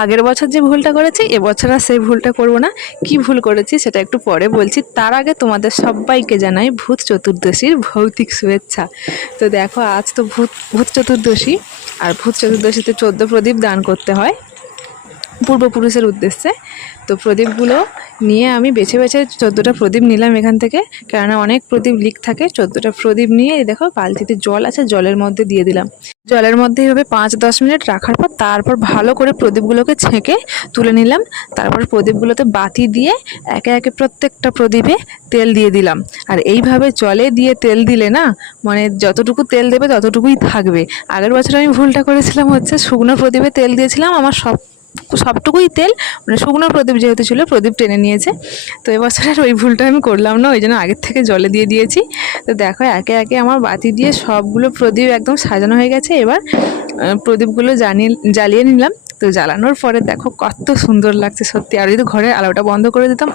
আগের বছর যে ভুলটা করেছি, এবছর আর সেই ভুলটা করব না। কি ভুল করেছি সেটা একটু পরে বলছি। তার আগে তোমাদের সবাইকে জানাই ভূত চতুর্দশীর ভৌতিক শুভেচ্ছা। তো দেখো, আজ তো ভূত ভূত চতুর্দশী, আর ভূত চতুর্দশীতে চোদ্দ প্রদীপ দান করতে হয় পূর্বপুরুষের উদ্দেশ্যে। তো প্রদীপগুলো নিয়ে আমি বেছে বেছে চোদ্দোটা প্রদীপ নিলাম এখান থেকে, কেননা অনেক প্রদীপ লিক থাকে। চোদ্দোটা প্রদীপ নিয়ে, দেখো, বালতিতে জল আছে, জলের মধ্যে দিয়ে দিলাম। জলের মধ্যে এইভাবে পাঁচ দশ মিনিট রাখার পর তারপর ভালো করে প্রদীপগুলোকে ছেঁকে তুলে নিলাম। তারপর প্রদীপগুলোতে বাতি দিয়ে একে একে প্রত্যেকটা প্রদীপে তেল দিয়ে দিলাম। আর এইভাবে জলে দিয়ে তেল দিলে না মানে যতটুকু তেল দেবে ততটুকুই থাকবে। আগের বছর আমি ভুলটা করেছিলাম হচ্ছে শুকনো প্রদীপে তেল দিয়েছিলাম, আমার সব সবটুকুই তেল মানে শুকনো প্রদীপ যেহেতু ছিল, প্রদীপ টেনে নিয়েছে। তো এবছর আর ওই ভুলটা আমি করলাম না, ওই জন্য আগের থেকে জলে দিয়ে দিয়েছি। তো দেখো, একে একে আমার বাতি দিয়ে সবগুলো প্রদীপ একদম সাজানো হয়ে গেছে। এবার প্রদীপগুলো জানিয়ে, জ্বালিয়ে নিলাম। তো জ্বালানোর পরে দেখো কত সুন্দর লাগছে সত্যি। আর যদি ঘরের আলোটা বন্ধ করে দিতাম